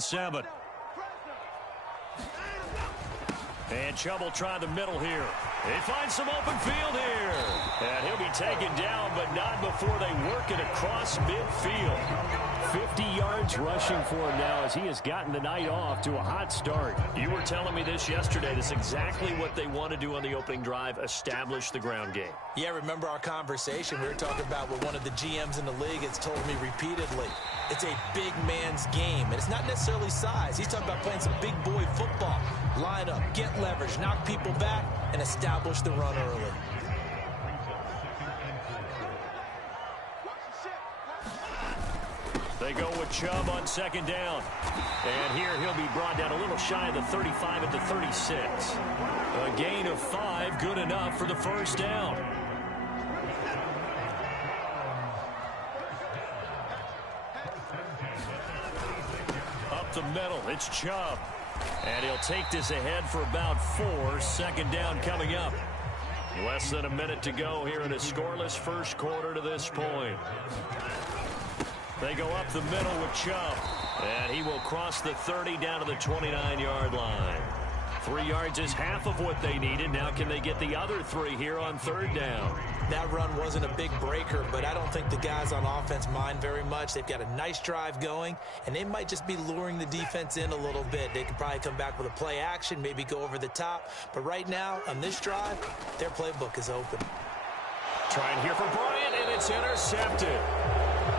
7. And Chubb will try the middle here. They find some open field here. And he'll be taken down, but not before they work it across midfield. 50 yards rushing for him now as he has gotten the night off to a hot start. You were telling me this yesterday. This is exactly what they want to do on the opening drive, establish the ground game. Yeah, remember our conversation. We were talking about what one of the GMs in the league has told me repeatedly. It's a big man's game, and it's not necessarily size. He's talking about playing some big boy football. Line up, get leverage, knock people back, and establish the run early. They go with Chubb on second down. And here he'll be brought down a little shy of the 35 at the 36. A gain of 5, good enough for the first down. Up the middle, it's Chubb. And he'll take this ahead for about 4. Second down coming up. Less than a minute to go here in a scoreless first quarter to this point. They go up the middle with Chubb. And he will cross the 30 down to the 29-yard line. 3 yards is half of what they needed. Now can they get the other 3 here on third down? That run wasn't a big breaker, but I don't think the guys on offense mind very much. They've got a nice drive going, and they might just be luring the defense in a little bit. They could probably come back with a play action, maybe go over the top. But right now, on this drive, their playbook is open. Trying here for Bryant, and it's intercepted.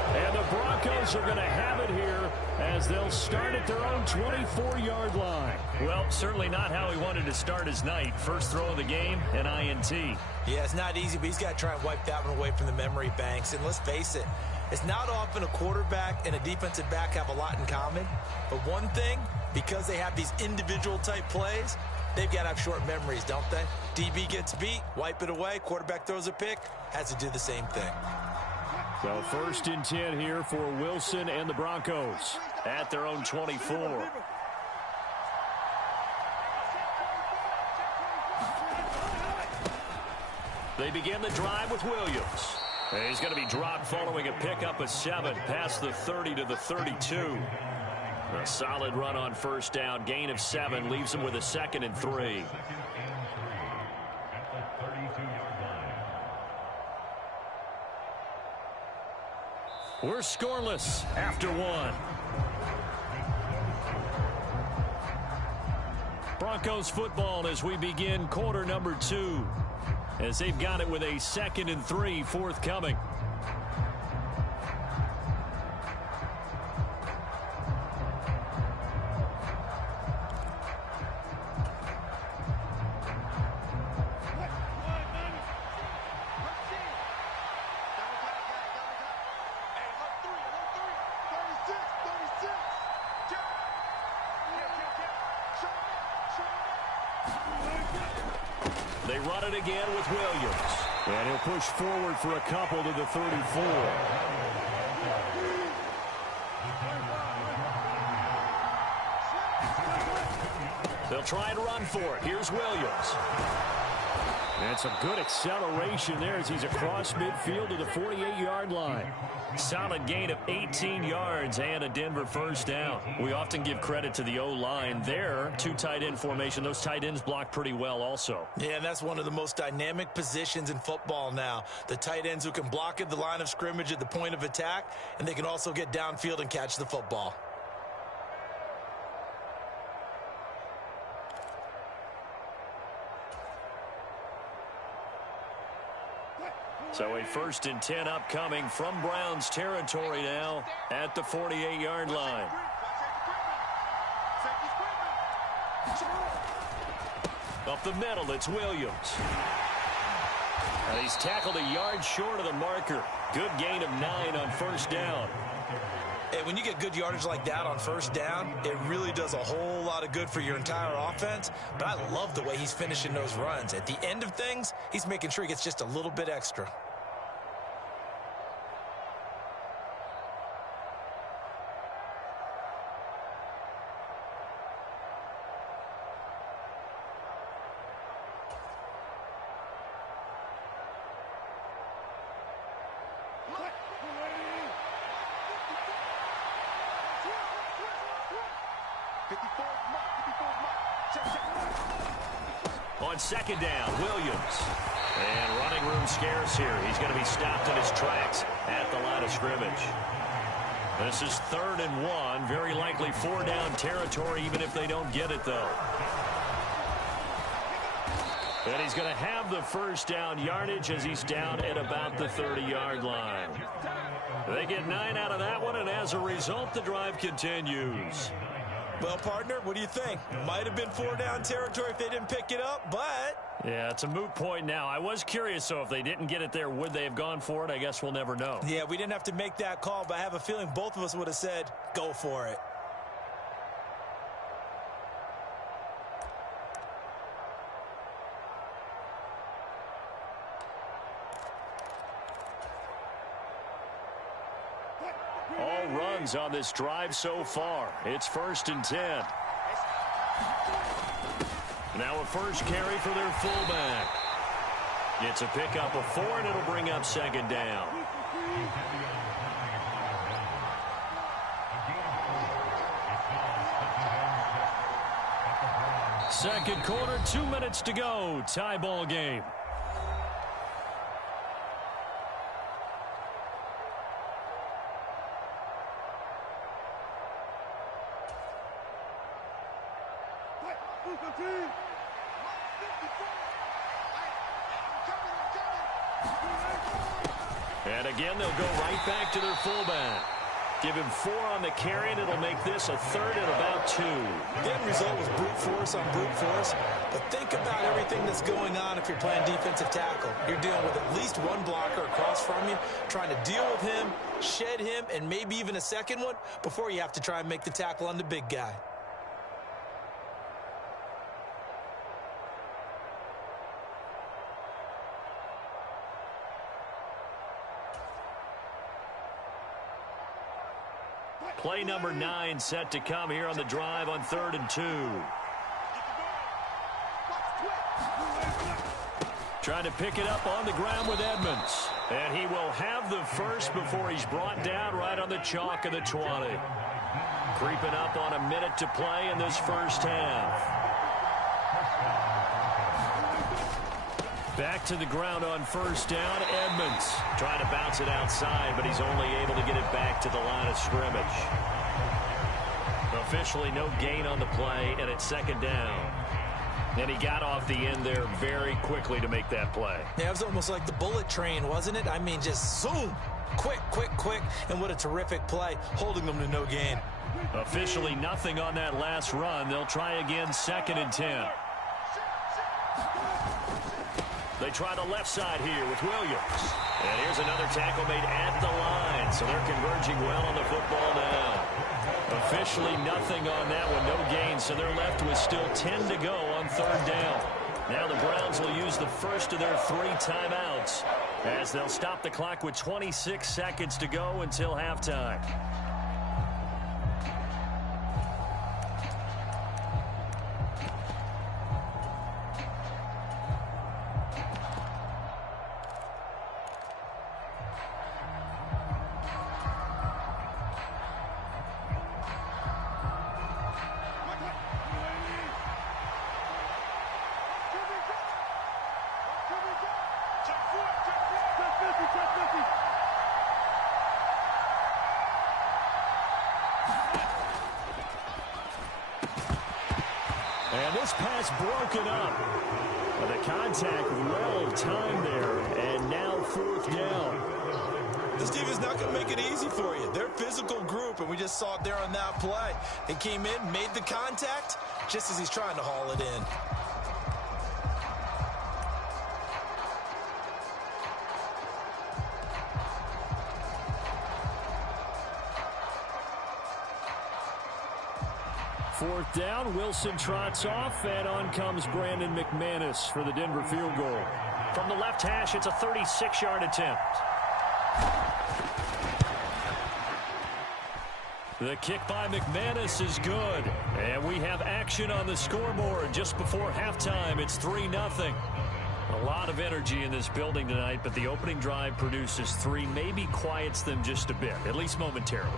And the Broncos are going to have it here as they'll start at their own 24-yard line. Well, certainly not how he wanted to start his night. First throw of the game, an INT. Yeah, it's not easy, but he's got to try and wipe that one away from the memory banks. And let's face it, it's not often a quarterback and a defensive back have a lot in common. But one thing, because they have these individual type plays, they've got to have short memories, don't they? DB gets beat, wipe it away. Quarterback throws a pick, has to do the same thing. So first and 10 here for Wilson and the Broncos at their own 24. They begin the drive with Williams. And he's going to be dropped following a pickup of 7 past the 30 to the 32. A solid run on first down. Gain of 7 leaves him with a 2nd and 3. We're scoreless after 1. Broncos football as we begin quarter number 2. As they've got it with a 2nd and 3 forthcoming. They run it again with Williams. And he'll push forward for a couple to the 34. They'll try and run for it. Here's Williams. And some good acceleration there as he's across midfield to the 48-yard line. Solid gain of 18 yards and a Denver first down. We often give credit to the O-line there. 2 tight end formation. Those tight ends block pretty well also. Yeah, and that's one of the most dynamic positions in football now. The tight ends who can block at the line of scrimmage at the point of attack, and they can also get downfield and catch the football. So a 1st and 10 upcoming from Browns territory now at the 48-yard line. Up the middle, it's Williams. And he's tackled a yard short of the marker. Good gain of 9 on first down. Hey, when you get good yardage like that on first down, it really does a whole lot of good for your entire offense. But I love the way he's finishing those runs. At the end of things, he's making sure he gets just a little bit extra. On second down, Williams. And running room scarce here. He's going to be stopped in his tracks at the line of scrimmage. This is 3rd and 1. Very likely 4-down territory, even if they don't get it, though. And he's going to have the first down yardage as he's down at about the 30-yard line. They get 9 out of that one, and as a result, the drive continues. Well, partner, what do you think? Might have been 4-down territory if they didn't pick it up, but... Yeah, it's a moot point now. I was curious, so if they didn't get it there, would they have gone for it? I guess we'll never know. Yeah, we didn't have to make that call, but I have a feeling both of us would have said, go for it. All runs on this drive so far. It's 1st and 10. Now a first carry for their fullback. It's a pickup of 4, and it'll bring up 2nd down. Second quarter, 2 minutes to go. Tie ball game. And again, they'll go right back to their fullback. Give him 4 on the carry, and it'll make this a 3rd and about 2. The end result was brute force on brute force. But think about everything that's going on if you're playing defensive tackle. You're dealing with at least one blocker across from you, trying to deal with him, shed him, and maybe even a second one before you have to try and make the tackle on the big guy. Play number 9 set to come here on the drive on 3rd and 2. Trying to pick it up on the ground with Edmonds. And he will have the first before he's brought down right on the chalk of the 20. Creeping up on a minute to play in this first half. Back to the ground on first down. Edmonds trying to bounce it outside, but he's only able to get it back to the line of scrimmage. Officially no gain on the play, and it's 2nd down. And he got off the end there very quickly to make that play. Yeah, it was almost like the bullet train, wasn't it? I mean, just zoom. Quick, quick, quick. And what a terrific play, holding them to no gain. Officially nothing on that last run. They'll try again, 2nd and 10. They try the left side here with Williams. And here's another tackle made at the line. So they're converging well on the football now. Officially nothing on that one. No gain. So they're left with still 10 to go on 3rd down. Now the Browns will use the first of their 3 timeouts as they'll stop the clock with 26 seconds to go until halftime. And this pass broken up. But the contact well timed there. And now 4th down. This defense is not going to make it easy for you. They're a physical group, and we just saw it there on that play. They came in, made the contact, just as he's trying to haul it in. Fourth down, Wilson trots off, and on comes Brandon McManus for the Denver field goal. From the left hash, it's a 36-yard attempt. The kick by McManus is good, and we have action on the scoreboard just before halftime. It's 3-0. A lot of energy in this building tonight, but the opening drive produces 3, maybe quiets them just a bit, at least momentarily.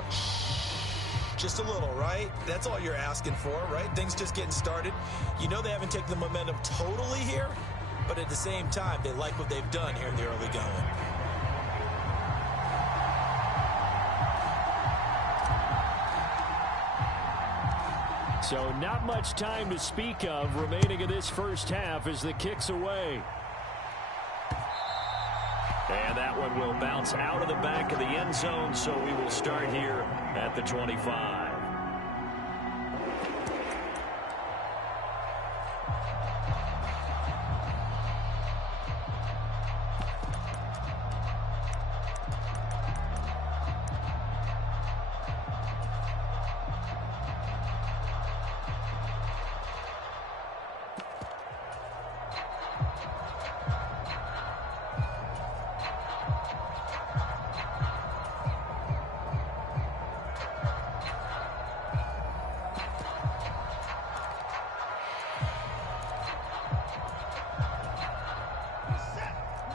just a little, right? That's all you're asking for, right? Things just getting started. You know they haven't taken the momentum totally here, but at the same time, they like what they've done here in the early going. So not much time to speak of remaining in this first half as the kick's away. And that one will bounce out of the back of the end zone, so we will start here at the 25.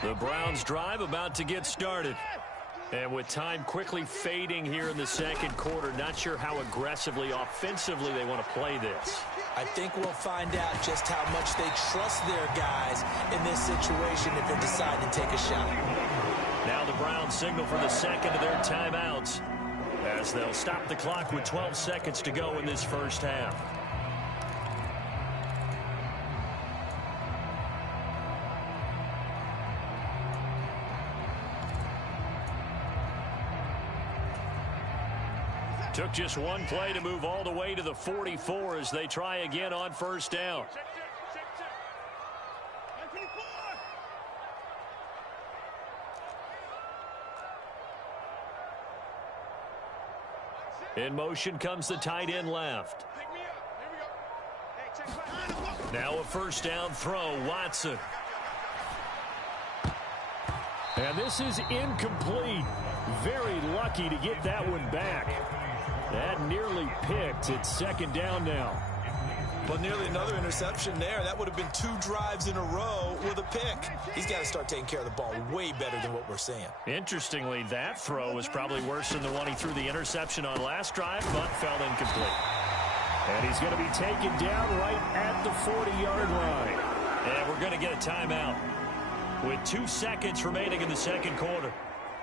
The Browns drive about to get started. And with time quickly fading here in the second quarter, not sure how aggressively, offensively they want to play this. I think we'll find out just how much they trust their guys in this situation if they decide to take a shot. Now the Browns signal for the second of their timeouts as they'll stop the clock with 12 seconds to go in this first half. Took just one play to move all the way to the 44 as they try again on first down. In motion comes the tight end left. Now a first down throw, Watson. And this is incomplete. Very lucky to get that one back. That nearly picked. It's second down now. But nearly another interception there. That would have been 2 drives in a row with a pick. He's got to start taking care of the ball way better than what we're seeing. Interestingly, that throw was probably worse than the one he threw the interception on last drive, but fell incomplete. And he's going to be taken down right at the 40-yard line. And we're going to get a timeout with 2 seconds remaining in the second quarter.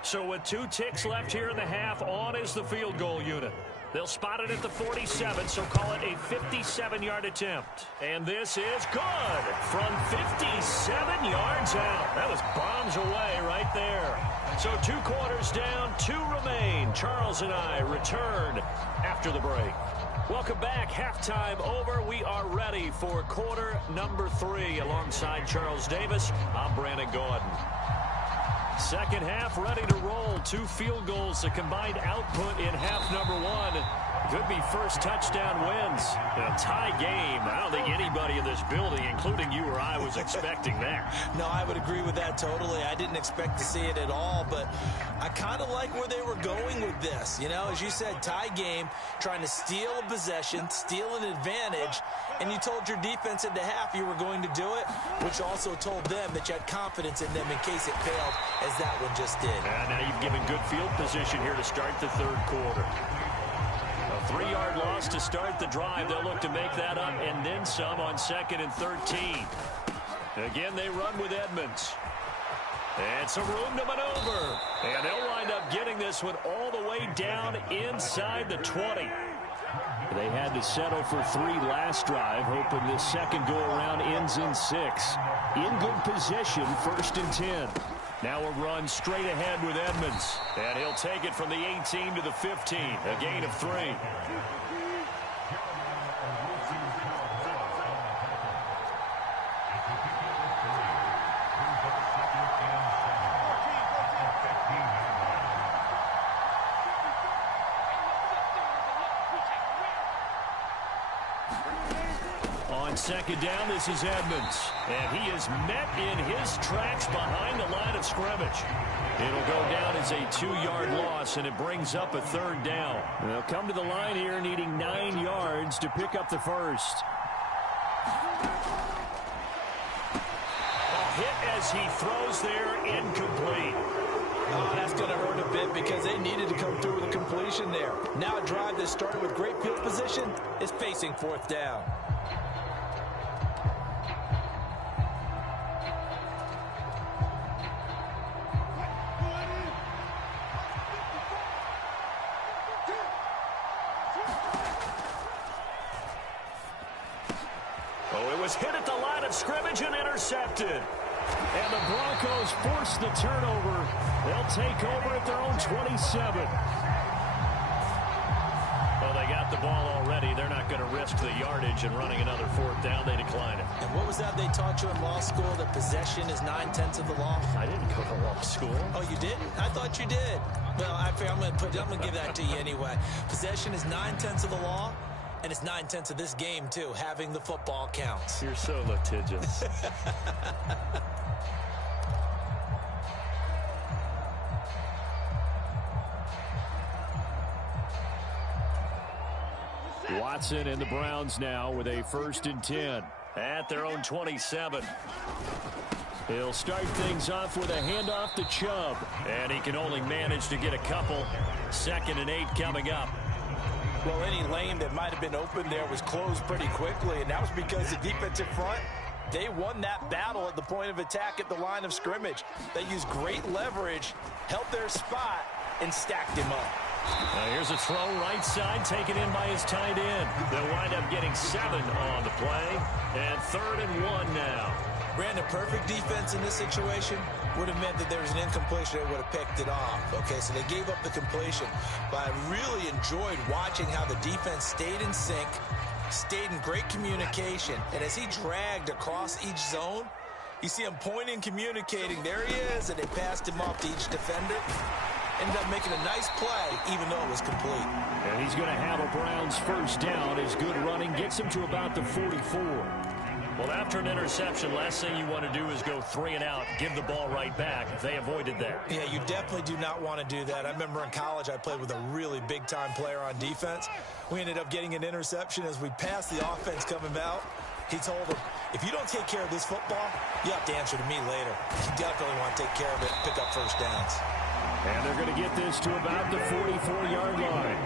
So with 2 ticks left here in the half, on is the field goal unit. They'll spot it at the 47, so call it a 57-yard attempt. And this is good from 57 yards out. That was bombs away right there. So 2 quarters down, 2 remain. Charles and I return after the break. Welcome back. Halftime over. We are ready for quarter number 3. Alongside Charles Davis, I'm Brandon Gordon. Second half ready to roll. 2 field goals, the combined output in half number 1. Could be first touchdown wins. A tie game. I don't think anybody in this building, including you or I, was expecting that. No, I would agree with that totally. I didn't expect to see it at all, but I kind of like where they were going with this. You know, as you said, tie game, trying to steal a possession, steal an advantage, and you told your defense at the half you were going to do it, which also told them that you had confidence in them in case it failed, as that one just did. And now you've given good field position here to start the third quarter. A 3-yard loss to start the drive. They'll look to make that up and then some on 2nd and 13. Again, they run with Edmonds. And some room to maneuver. And they'll wind up getting this one all the way down inside the 20. They had to settle for 3 last drive, hoping this second go-around ends in 6. In good position, 1st and 10. Now a run straight ahead with Edmonds. And he'll take it from the 18 to the 15. A gain of 3. On second down, this is Edmonds. And he is met in his tracks behind the line of scrimmage. It'll go down as a 2-yard loss, and it brings up a 3rd down. They'll come to the line here needing 9 yards to pick up the first. A hit as he throws there, incomplete. Oh, that's going to hurt a bit because they needed to come through with a completion there. Now a drive that started with great field position is facing fourth down. Hit at the line of scrimmage and intercepted. And the Broncos force the turnover. They'll take over at their own 27. Well, they got the ball already. They're not going to risk the yardage and running another fourth down. They decline it. And what was that they taught you in law school, that possession is 9/10 of the law? I didn't go to law school. Oh, you didn't? I thought you did. Well, I'm going to give that to you anyway. Possession is 9/10 of the law. And it's 9/10 of this game, too. Having the football counts. You're so litigious. Watson and the Browns now with a 1st and 10 at their own 27. He'll start things off with a handoff to Chubb. And he can only manage to get a couple. 2nd and 8 coming up. Well, any lane that might have been open there was closed pretty quickly, and that was because the defensive front, they won that battle at the point of attack at the line of scrimmage. They used great leverage, held their spot, and stacked him up. Now here's a throw right side, taken in by his tight end. They'll wind up getting 7 on the play, and 3rd and 1 now. Brandon, perfect defense in this situation would have meant that there was an incompletion. They would have picked it off. Okay, so they gave up the completion. But I really enjoyed watching how the defense stayed in sync, stayed in great communication. And as he dragged across each zone, you see him pointing, communicating. There he is, and they passed him off to each defender. Ended up making a nice play, even though it was complete. And he's going to have a Browns 1st down. His good running gets him to about the 44. Well, after an interception, last thing you want to do is go 3 and out, give the ball right back. They avoided that. Yeah, you definitely do not want to do that. I remember in college I played with a really big-time player on defense. We ended up getting an interception as we passed the offense coming out. He told him, if you don't take care of this football, you have to answer to me later. You definitely want to take care of it, pick up 1st downs. And they're going to get this to about the 44-yard line.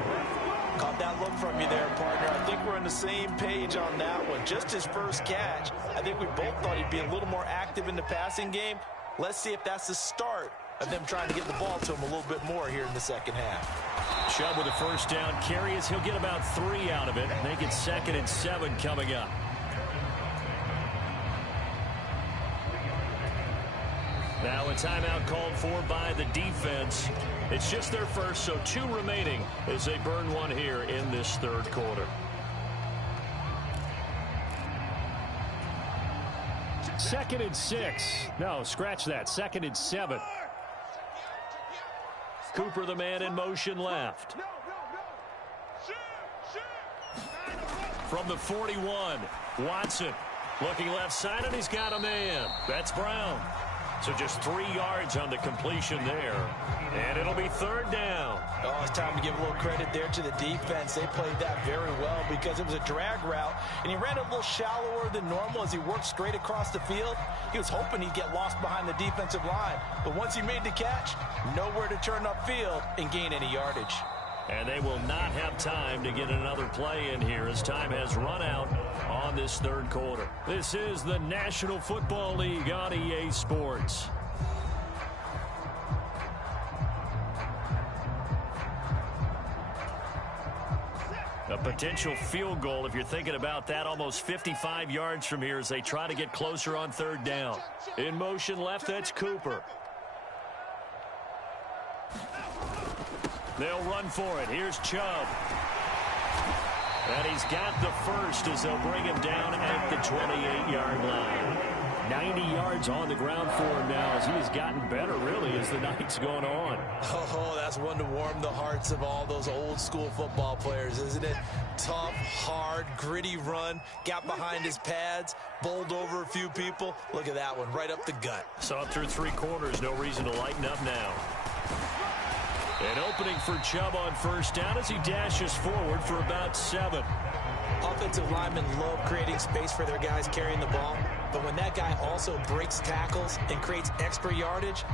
Caught that look from you there, partner. I think we're on the same page on that one. Just his first catch. I think we both thought he'd be a little more active in the passing game. Let's see if that's the start of them trying to get the ball to him a little bit more here in the second half. Chubb with a 1st down carry as he'll get about 3 out of it. Make it 2nd and 7 coming up. Now a timeout called for by the defense. It's just their first, so 2 remaining as they burn 1 here in this 3rd quarter. 2nd and 6. No, scratch that. 2nd and 7. Cooper, the man in motion left. From the 41, Watson looking left side, and he's got a man. That's Brown. So just 3 yards on the completion there. And it'll be 3rd down. Oh, it's time to give a little credit there to the defense. They played that very well because it was a drag route, and he ran a little shallower than normal as he worked straight across the field. He was hoping he'd get lost behind the defensive line. But once he made the catch, nowhere to turn upfield and gain any yardage. And they will not have time to get another play in here as time has run out on this 3rd quarter. This is the National Football League on EA Sports. A potential field goal, if you're thinking about that, almost 55 yards from here as they try to get closer on 3rd down. In motion left, that's Cooper. They'll run for it. Here's Chubb. And he's got the first as they'll bring him down at the 28-yard line. 90 yards on the ground for him now as he has gotten better, really, as the night's gone on. Oh, that's one to warm the hearts of all those old-school football players, isn't it? Tough, hard, gritty run, got behind his pads, bowled over a few people. Look at that one, right up the gut. Saw it through 3 quarters, no reason to lighten up now. An opening for Chubb on 1st down as he dashes forward for about 7. Offensive linemen love creating space for their guys carrying the ball, but when that guy also breaks tackles and creates extra yardage,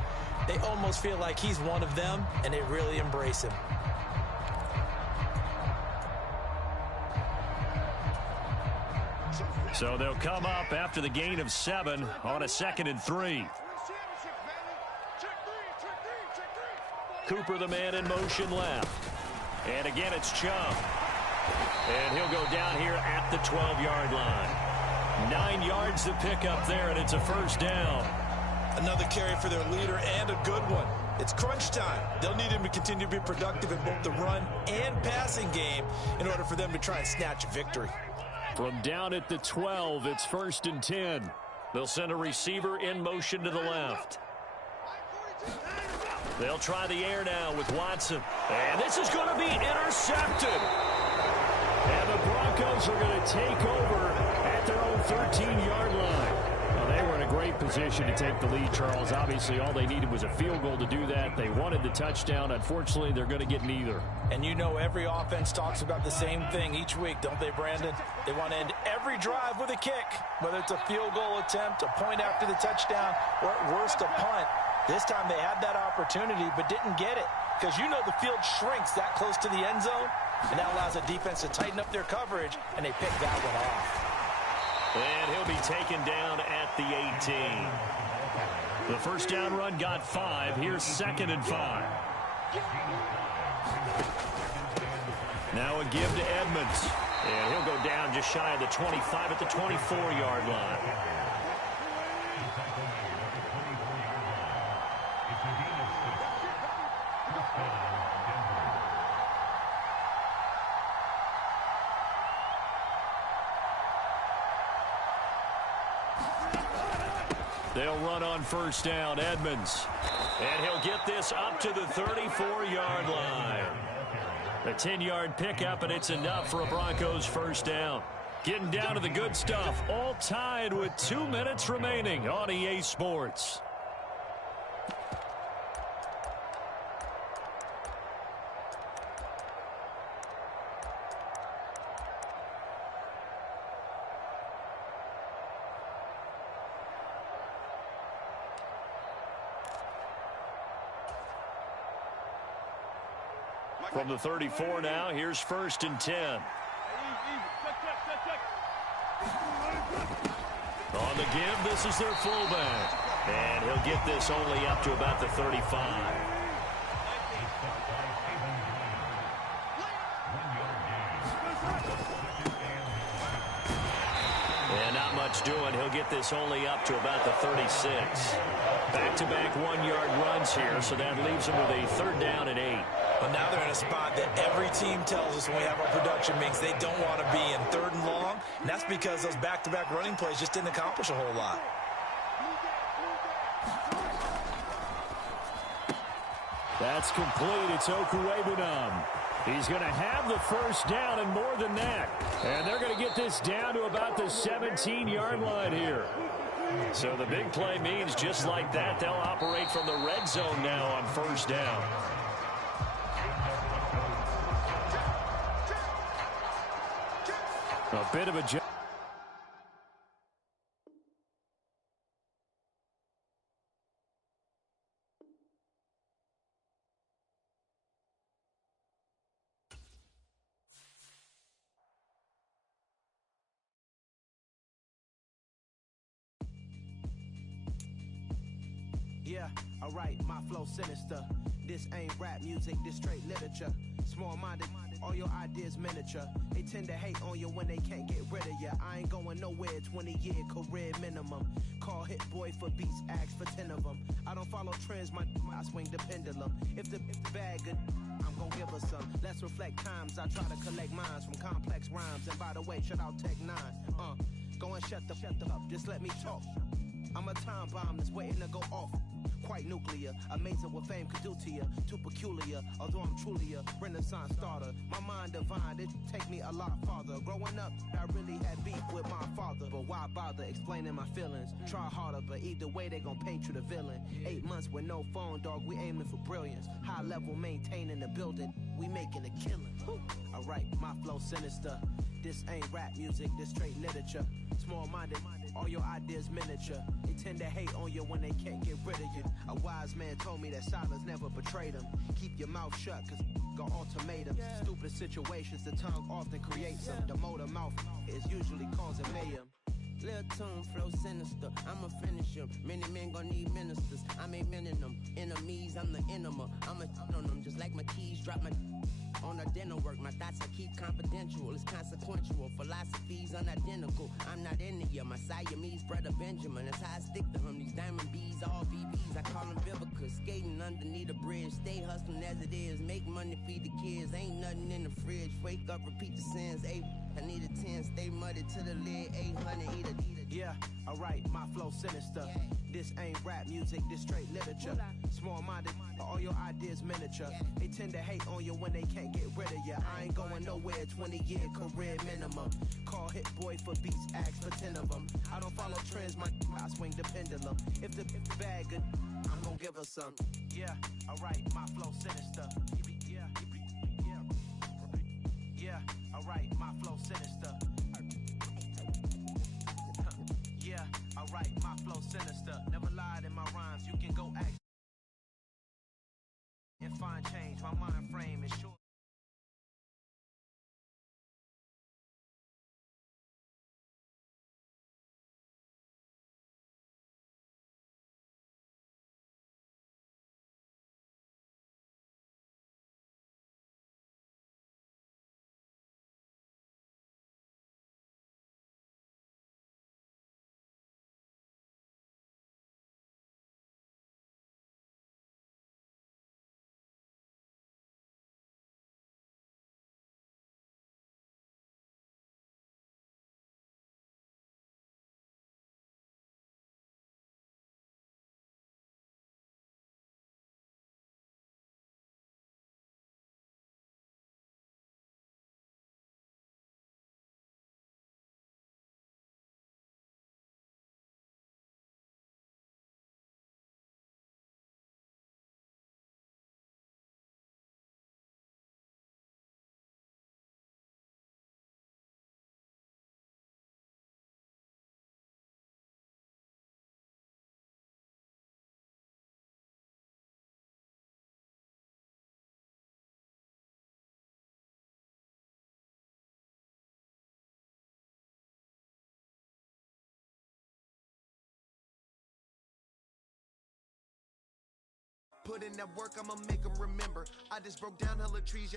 They almost feel like he's one of them, and they really embrace him. So they'll come up after the gain of 7 on a 2nd and 3. Cooper, the man in motion left. And again, it's Chubb. And he'll go down here at the 12-yard line. 9 yards to pick up there, and it's a first down. Another carry for their leader, and a good one. It's crunch time. They'll need him to continue to be productive in both the run and passing game in order for them to try and snatch a victory. From down at the 12, it's 1st and 10. They'll send a receiver in motion to the left. They'll try the air now with Watson. And this is going to be intercepted. And the Broncos are going to take over at their own 13-yard line. Well, they were in a great position to take the lead, Charles. Obviously, all they needed was a field goal to do that. They wanted the touchdown. Unfortunately, they're going to get neither. And you know every offense talks about the same thing each week, don't they, Brandon? They want to end every drive with a kick, whether it's a field goal attempt, a point after the touchdown, or at worst a punt. This time they had that opportunity but didn't get it because you know the field shrinks that close to the end zone, and that allows the defense to tighten up their coverage, and they pick that one off. And he'll be taken down at the 18. The first down run got 5. Here's 2nd and 5. Now a give to Edmonds. And he'll go down just shy of the 25 at the 24-yard line. They'll run on first down, Edmonds. And he'll get this up to the 34-yard line. A 10-yard pickup, and it's enough for a Broncos first down. Getting down to the good stuff, all tied with 2 minutes remaining on EA Sports. From the 34 now, here's 1st and 10. On the give, this is their fullback. And he'll get this only up to about the 35. And not much doing. He'll get this only up to about the 36. Back-to-back 1-yard runs here, so that leaves them with a 3rd down and 8. But now they're in a spot that every team tells us when we have our production meetings they don't want to be in, 3rd and long. And that's because those back-to-back running plays just didn't accomplish a whole lot. That's complete. It's Okuwebunam. He's going to have the first down and more than that. And they're going to get this down to about the 17-yard line here. So the big play means just like that, they'll operate from the red zone now on first down. A bit of a jump. Yeah, alright, my flow sinister. This ain't rap music, this straight literature. Small-minded, all your ideas miniature. They tend to hate on you when they can't get rid of you. I ain't going nowhere, 20-year career minimum. Call Hit Boy for beats, ask for 10 of them. I don't follow trends, I swing the pendulum. If the bag good, I'm gonna give her some. Let's reflect times, I try to collect minds from complex rhymes. And by the way, shout out Tech 9. Go and shut the up, just let me talk. I'm a time bomb that's waiting to go off. Quite nuclear, amazing what fame could do to you. Too peculiar, although I'm truly a renaissance starter. My mind divine, it take me a lot farther. Growing up, I really had beef with my father. father, but why bother explaining my feelings? Try harder, but either way they gon' paint you the villain. 8 months with no phone, dog, we aiming for brilliance. High level maintaining the building, we making a killing. Alright, my flow sinister. This ain't rap music, this straight literature. Small-minded, all your ideas miniature. They tend to hate on you when they can't get rid of you. A wise man told me that silence never betrayed him. Keep your mouth shut, cause got ultimatums. Stupid situations, the tongue often creates them. The motor mouth is usually causing mayhem. Lil' tune, flow sinister, I'ma finish him. Many men gon' need ministers, I'm aiming them. Enemies, I'm the enema, I'ma on them. Just like my keys, drop my on a dinner work. My thoughts I keep confidential, it's consequential. Philosophies unidentical, I'm not in it yet. My Siamese brother Benjamin, that's how I stick to him. These diamond bees, all VBs, I call them Vivica. Skating underneath a bridge, stay hustling as it is. Make money, feed the kids, ain't nothing in the fridge. Wake up, repeat the sins, I need a 10, stay muddy to the lid, 800, eat a. Yeah, alright, my flow sinister. This ain't rap music, this straight literature. Small-minded, all your ideas miniature. They tend to hate on you when they can't get rid of you. I ain't going nowhere, 20-year career minimum. Call Hit Boy for beats, ask for 10 of them. I don't follow trends, I swing the pendulum. If the bag good, I'm gonna give her some. Yeah, alright, my flow sinister. Yeah, alright, my flow sinister. Yeah, alright, my flow sinister. Never lied in my rhymes, you can go act and find change. My mind frame is short. Put in that work, I'ma make them remember. I just broke down hella trees.